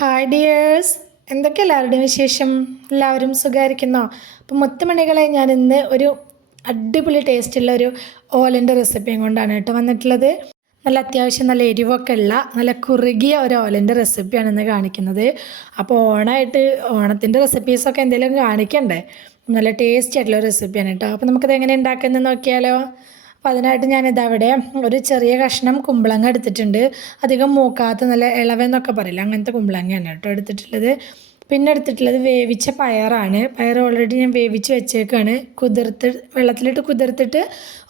Hi dears, എന്തൊക്കെ എല്ലാവരുടെയും വിശേഷം? എല്ലാവരും സുഖമായിരിക്കുന്നോ? അപ്പോൾ മുത്തുമണികളെ, ഞാൻ ഇന്ന് ഒരു അടിപൊളി ടേസ്റ്റുള്ള ഒരു ഓലൻ്റെ റെസിപ്പിയും കൊണ്ടാണ് കേട്ടോ വന്നിട്ടുള്ളത്. നല്ല അത്യാവശ്യം നല്ല എരിവൊക്കെ ഉള്ള നല്ല കുറുകിയ ഒരു ഓലൻ്റെ റെസിപ്പിയാണ് ഇന്ന് കാണിക്കുന്നത്. അപ്പോൾ ഓണത്തിൻ്റെ റെസിപ്പീസൊക്കെ എന്തെങ്കിലും കാണിക്കണ്ടേ? നല്ല ടേസ്റ്റി ആയിട്ടുള്ള റെസിപ്പിയാണ് കേട്ടോ. അപ്പോൾ നമുക്കത് എങ്ങനെ ഉണ്ടാക്കുന്നത് നോക്കിയാലോ? അപ്പോൾ അതിനായിട്ട് ഞാനിതവിടെ ഒരു ചെറിയ കഷ്ണം കുമ്പളങ്ങ എടുത്തിട്ടുണ്ട്. അധികം മൂക്കാത്ത നല്ല ഇളവെന്നൊക്കെ പറയില്ല, അങ്ങനത്തെ കുമ്പളങ്ങയാണ് കേട്ടോ എടുത്തിട്ടുള്ളത്. പിന്നെ എടുത്തിട്ടുള്ളത് വേവിച്ച പയറാണ്. പയർ ഓൾറെഡി ഞാൻ വേവിച്ച് വെച്ചേക്കാണ്. വെള്ളത്തിലിട്ട് കുതിർത്തിട്ട്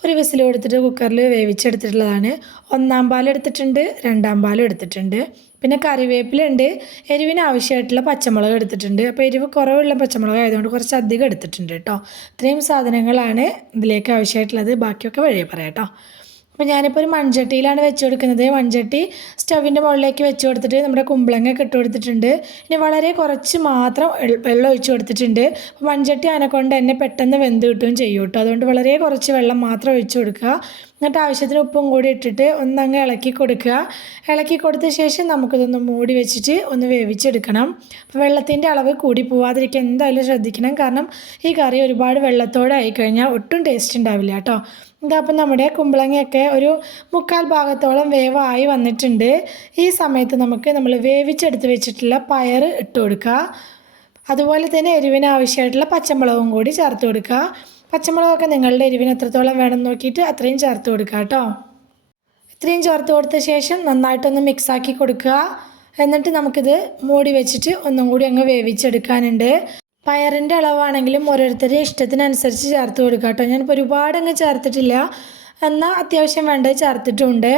ഒരു വിസിൽ കൊടുത്തിട്ട് കുക്കറിൽ വേവിച്ചെടുത്തിട്ടുള്ളതാണ്. ഒന്നാം പാൽ എടുത്തിട്ടുണ്ട്, രണ്ടാം പാലും എടുത്തിട്ടുണ്ട്. പിന്നെ കറിവേപ്പിലുണ്ട്. എരിവിന് ആവശ്യമായിട്ടുള്ള പച്ചമുളക് എടുത്തിട്ടുണ്ട്. അപ്പോൾ എരിവ് കുറവുള്ള പച്ചമുളക് ആയതുകൊണ്ട് കുറച്ച് അധികം എടുത്തിട്ടുണ്ട് കേട്ടോ. ഇത്രയും സാധനങ്ങളാണ് ഇതിലേക്ക് ആവശ്യമായിട്ടുള്ളത്. ബാക്കിയൊക്കെ വഴിയേ പറയാം കേട്ടോ. അപ്പോൾ ഞാനിപ്പോൾ ഒരു മൺചട്ടിയിലാണ് വെച്ച് കൊടുക്കുന്നത്. മൺചട്ടി സ്റ്റവിൻ്റെ മുകളിലേക്ക് വെച്ച് കൊടുത്തിട്ട് നമ്മുടെ കുമ്പളങ്ങയൊക്കെ ഇട്ട് കൊടുത്തിട്ടുണ്ട്. ഇനി വളരെ കുറച്ച് മാത്രം വെള്ളം ഒഴിച്ച് കൊടുത്തിട്ടുണ്ട്. അപ്പോൾ മൺചട്ടി അതിനെക്കൊണ്ട് തന്നെ പെട്ടെന്ന് വെന്ത് കിട്ടുകയും ചെയ്യും കേട്ടോ. അതുകൊണ്ട് വളരെ കുറച്ച് വെള്ളം മാത്രം ഒഴിച്ച് കൊടുക്കുക. എന്നിട്ട് ആവശ്യത്തിന് ഉപ്പും കൂടി ഇട്ടിട്ട് ഒന്നങ്ങ് ഇളക്കി കൊടുക്കുക. ഇളക്കി കൊടുത്ത ശേഷം നമുക്കിതൊന്ന് മൂടി വെച്ചിട്ട് ഒന്ന് വേവിച്ചെടുക്കണം. അപ്പോൾ വെള്ളത്തിൻ്റെ അളവ് കൂടി പോവാതിരിക്കാൻ എന്തായാലും ശ്രദ്ധിക്കണം. കാരണം ഈ കറി ഒരുപാട് വെള്ളത്തോടെ ആയിക്കഴിഞ്ഞാൽ ഒട്ടും ടേസ്റ്റ് ഉണ്ടാവില്ല കേട്ടോ. ഇതപ്പം നമ്മുടെ കുമ്പളങ്ങയൊക്കെ ഒരു 1/4 ഭാഗത്തോളം വേവായി വന്നിട്ടുണ്ട്. ഈ സമയത്ത് നമ്മൾ വേവിച്ചെടുത്ത് വെച്ചിട്ടുള്ള പയർ ഇട്ട് കൊടുക്കുക. അതുപോലെ തന്നെ എരിവിന് ആവശ്യമായിട്ടുള്ള പച്ചമുളകും കൂടി ചേർത്ത് കൊടുക്കുക. പച്ചമുളകൊക്കെ നിങ്ങളുടെ എരിവിന് എത്രത്തോളം വേണം നോക്കിയിട്ട് അത്രയും ചേർത്ത് കൊടുക്കുക കേട്ടോ. ഇത്രയും ചേർത്ത് കൊടുത്ത ശേഷം നന്നായിട്ടൊന്ന് മിക്സാക്കി കൊടുക്കുക. എന്നിട്ട് നമുക്കിത് മൂടി വെച്ചിട്ട് ഒന്നും കൂടി അങ്ങ് വേവിച്ചെടുക്കാനുണ്ട്. പയറിൻ്റെ അളവാണെങ്കിലും ഓരോരുത്തരുടെ ഇഷ്ടത്തിനനുസരിച്ച് ചേർത്ത് കൊടുക്കുക കേട്ടോ. ഞാനിപ്പോൾ ഒരുപാട് അങ്ങ് ചേർത്തിട്ടില്ല, എന്നാൽ അത്യാവശ്യം വേണ്ടത് ചേർത്തിട്ടുണ്ട്.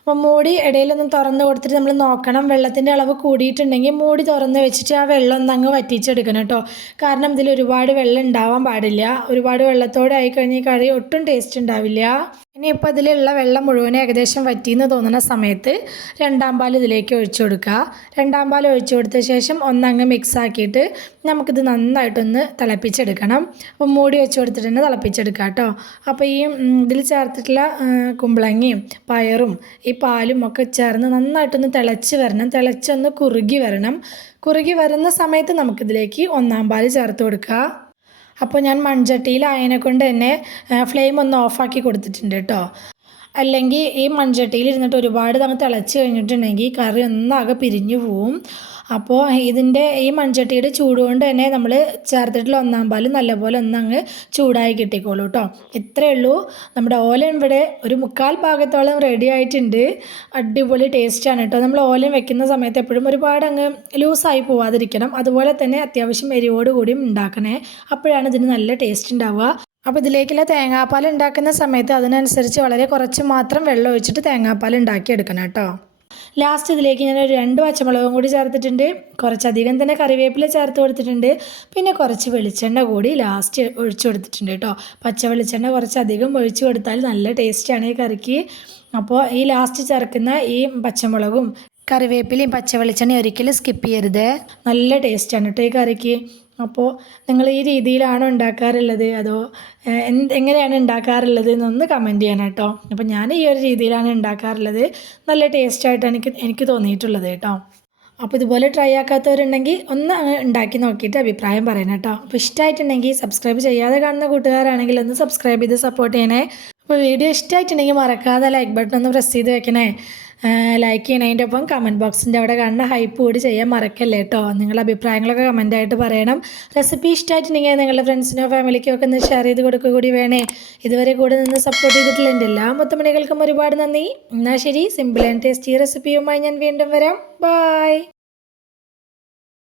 അപ്പോൾ മൂടി ഇടയിലൊന്ന് തുറന്ന് കൊടുത്തിട്ട് നമ്മൾ നോക്കണം. വെള്ളത്തിൻ്റെ അളവ് കൂടിയിട്ടുണ്ടെങ്കിൽ മൂടി തുറന്ന് വെച്ചിട്ട് ആ വെള്ളം ഒന്ന് അങ്ങ് വറ്റിച്ചെടുക്കണം കേട്ടോ. കാരണം ഇതിൽ ഒരുപാട് വെള്ളം ഉണ്ടാവാൻ പാടില്ല. ഒരുപാട് വെള്ളത്തോടെ ആയിക്കഴിഞ്ഞാൽ കറി ഒട്ടും ടേസ്റ്റ് ഉണ്ടാവില്ല. ഇനിയിപ്പോൾ ഇതിലുള്ള വെള്ളം മുഴുവൻ ഏകദേശം വറ്റിയെന്ന് തോന്നുന്ന സമയത്ത് രണ്ടാം പാൽ ഇതിലേക്ക് ഒഴിച്ചു കൊടുക്കുക. രണ്ടാം പാൽ ഒഴിച്ചു കൊടുത്ത ശേഷം ഒന്നങ്ങ് മിക്സ് ആക്കിയിട്ട് നമുക്കിത് നന്നായിട്ടൊന്ന് തിളപ്പിച്ചെടുക്കണം. അപ്പോൾ മൂടി വെച്ച് കൊടുത്തിട്ട് തന്നെ തിളപ്പിച്ചെടുക്കുക കേട്ടോ. അപ്പോൾ ഈ ഇതിൽ ചേർത്തിട്ടുള്ള കുമ്പളങ്ങയും പയറും ഈ പാലും ഒക്കെ ചേർന്ന് നന്നായിട്ടൊന്ന് തിളച്ച് വരണം. തിളച്ചൊന്ന് കുറുകി വരണം. കുറുകി വരുന്ന സമയത്ത് നമുക്കിതിലേക്ക് ഒന്നാം പാൽ ചേർത്ത് കൊടുക്കുക. അപ്പോൾ ഞാൻ മൺചട്ടിയിലായതിനെ കൊണ്ട് തന്നെ ഫ്ലെയിം ഒന്ന് ഓഫാക്കി കൊടുത്തിട്ടുണ്ട് കേട്ടോ. അല്ലെങ്കിൽ ഈ മൺചട്ടിയിൽ ഇരുന്നിട്ട് ഒരുപാട് നമ്മൾ തിളച്ച് കഴിഞ്ഞിട്ടുണ്ടെങ്കിൽ കറി ഒന്നാകെ പിരിഞ്ഞു പോവും. അപ്പോൾ ഈ മൺചട്ടിയുടെ ചൂട് കൊണ്ട് തന്നെ നമ്മൾ ചേർത്തിട്ടുള്ള ഒന്നാം പാൽ നല്ലപോലെ ഒന്നങ്ങ് ചൂടായി കിട്ടിക്കോളൂ കേട്ടോ. ഇത്രയേ ഉള്ളൂ. നമ്മുടെ ഓലൻ ഇവിടെ ഒരു 1/4 ഭാഗത്തോളം റെഡി ആയിട്ടുണ്ട്. അടിപൊളി ടേസ്റ്റാണ് കേട്ടോ. നമ്മൾ ഓലൻ വെക്കുന്ന സമയത്ത് എപ്പോഴും ഒരുപാട് അങ്ങ് ലൂസായി പോവാതിരിക്കണം. അതുപോലെ തന്നെ അത്യാവശ്യം എരിവോട് കൂടിയും ഉണ്ടാക്കണേ. അപ്പോഴാണ് ഇതിന് നല്ല ടേസ്റ്റ് ഉണ്ടാവുക. അപ്പോൾ ഇതിലേക്കുള്ള തേങ്ങാപ്പാൽ ഉണ്ടാക്കുന്ന സമയത്ത് അതിനനുസരിച്ച് വളരെ കുറച്ച് മാത്രം വെള്ളം ഒഴിച്ചിട്ട് തേങ്ങാപ്പാൽ ഉണ്ടാക്കിയെടുക്കണം കേട്ടോ. ലാസ്റ്റ് ഇതിലേക്ക് ഞാൻ ഒരു 2 പച്ചമുളകും കൂടി ചേർത്തിട്ടുണ്ട്. കുറച്ചധികം തന്നെ കറിവേപ്പില ചേർത്ത് കൊടുത്തിട്ടുണ്ട്. പിന്നെ കുറച്ച് വെളിച്ചെണ്ണ കൂടി ലാസ്റ്റ് ഒഴിച്ചു കൊടുത്തിട്ടുണ്ട് കേട്ടോ. പച്ച വെളിച്ചെണ്ണ കുറച്ചധികം ഒഴിച്ചു കൊടുത്താൽ നല്ല ടേസ്റ്റാണ് ഈ കറിക്ക്. അപ്പോൾ ഈ ലാസ്റ്റ് ചേർക്കുന്ന ഈ പച്ചമുളകും കറിവേപ്പിലയും പച്ച വെളിച്ചെണ്ണയും ഒരിക്കലും സ്കിപ്പ് ചെയ്യരുത്. നല്ല ടേസ്റ്റാണ് കേട്ടോ ഈ കറിക്ക്. അപ്പോൾ നിങ്ങൾ ഈ രീതിയിലാണോ ഉണ്ടാക്കാറുള്ളത്, അതോ എങ്ങനെയാണ് ഉണ്ടാക്കാറുള്ളത് എന്നൊന്ന് കമൻറ്റ് ചെയ്യണം കേട്ടോ. അപ്പോൾ ഞാൻ ഈ ഒരു രീതിയിലാണ് ഉണ്ടാക്കാറുള്ളത്. നല്ല ടേസ്റ്റായിട്ടാണ് എനിക്ക് തോന്നിയിട്ടുള്ളത് കേട്ടോ. അപ്പോൾ ഇതുപോലെ ട്രൈ ആക്കാത്തവരുണ്ടെങ്കിൽ ഒന്ന് ഉണ്ടാക്കി നോക്കിയിട്ട് അഭിപ്രായം പറയണം കേട്ടോ. അപ്പോൾ ഇഷ്ടമായിട്ടുണ്ടെങ്കിൽ സബ്സ്ക്രൈബ് ചെയ്യാതെ കാണുന്ന കൂട്ടുകാരാണെങ്കിൽ ഒന്ന് സബ്സ്ക്രൈബ് ചെയ്ത് സപ്പോർട്ട് ചെയ്യണേ. അപ്പോൾ വീഡിയോ ഇഷ്ടമായിട്ടുണ്ടെങ്കിൽ മറക്കാതെ ലൈക്ക് ബട്ടൺ ഒന്ന് പ്രസ് ചെയ്ത് വെക്കണേ. ലൈക്ക് ചെയ്യണതിൻ്റെ ഒപ്പം കമൻറ്റ് ബോക്സിൻ്റെ അവിടെ കാണുന്ന ഹൈപ്പ് കൂടി ചെയ്യാൻ മറക്കല്ലേ കേട്ടോ. നിങ്ങളുടെ അഭിപ്രായങ്ങളൊക്കെ കമൻറ്റായിട്ട് പറയണം. റെസിപ്പി ഇഷ്ടമായിട്ടുണ്ടെങ്കിൽ നിങ്ങളുടെ ഫ്രണ്ട്സിനോ ഫാമിലിക്കോ ഒക്കെ ഒന്ന് ഷെയർ ചെയ്ത് കൊടുക്കുക കൂടി വേണേ. ഇതുവരെ കൂടെ നിന്ന് സപ്പോർട്ട് ചെയ്തിട്ടുള്ള എൻ്റെ എല്ലാ മുത്തുമണികൾക്കും ഒരുപാട് നന്ദി. എന്നാൽ ശരി, സിമ്പിൾ ആൻഡ് ടേസ്റ്റി റെസിപ്പിയുമായി ഞാൻ വീണ്ടും വരാം. ബൈ.